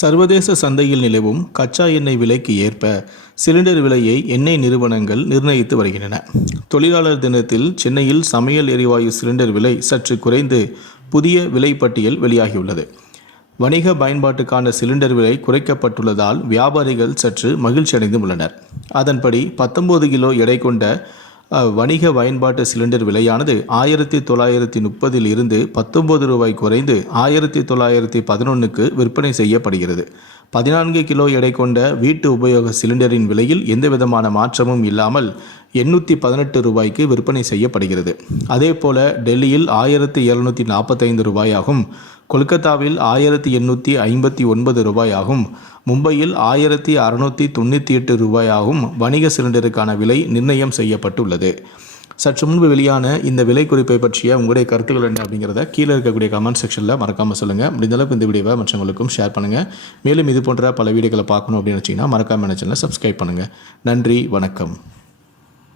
சர்வதேச சந்தையில் நிலவும் கச்சா எண்ணெய் விலைக்கு ஏற்ப சிலிண்டர் விலையை எண்ணெய் நிறுவனங்கள் நிர்ணயித்து வருகின்றன. தொழிலாளர் தினத்தில் சென்னையில் சமையல் எரிவாயு சிலிண்டர் விலை சற்று குறைந்து புதிய விலைப்பட்டியல் வெளியாகியுள்ளது. வணிக பயன்பாட்டுக்கான சிலிண்டர் விலை குறைக்கப்பட்டுள்ளதால் வியாபாரிகள் சற்று மகிழ்ச்சி அடைந்தும் உள்ளனர் அதன்படி பத்தொன்பது கிலோ எடை கொண்ட வணிக பயன்பாட்டு சிலிண்டர் விலையானது ஆயிரத்தி தொள்ளாயிரத்தி முப்பதில் இருந்து பத்தொன்பது ரூபாய் குறைந்து ஆயிரத்தி தொள்ளாயிரத்தி பதினொன்றுக்கு விற்பனை செய்யப்படுகிறது. பதினான்கு கிலோ எடை கொண்ட வீட்டு உபயோக சிலிண்டரின் விலையில் எந்தவிதமான மாற்றமும் இல்லாமல் எண்ணூற்றி பதினெட்டு ரூபாய்க்கு விற்பனை செய்யப்படுகிறது. அதே போல டெல்லியில் ஆயிரத்தி எழுநூற்றி நாற்பத்தைந்து ரூபாயாகும் கொல்கத்தாவில் ஆயிரத்தி எண்ணூற்றி ஐம்பத்தி ஒன்பது ரூபாயாகும் மும்பையில் ஆயிரத்தி அறுநூற்றி தொண்ணூற்றி எட்டு ரூபாயாகும் வணிக சிலிண்டருக்கான விலை நிர்ணயம் செய்யப்பட்டுள்ளது. சற்று முன்பு வெளியான இந்த விலை குறிப்பை பற்றிய உங்களுடைய கருத்துக்கள் என்ன அப்படிங்கிறத கீழே இருக்கக்கூடிய கமெண்ட் செக்ஷனில் மறக்காமல் சொல்லுங்கள் முடிந்தளவுக்கு இந்த வீடியோவை மற்றவங்களுக்கும் ஷேர் பண்ணுங்கள் மேலும் இது போன்ற பல வீடியோக்களை பார்க்கணும் அப்படின்னு வச்சிங்கன்னா மறக்காமல் சேனலை சப்ஸ்கிரைப் பண்ணுங்கள் நன்றி வணக்கம்.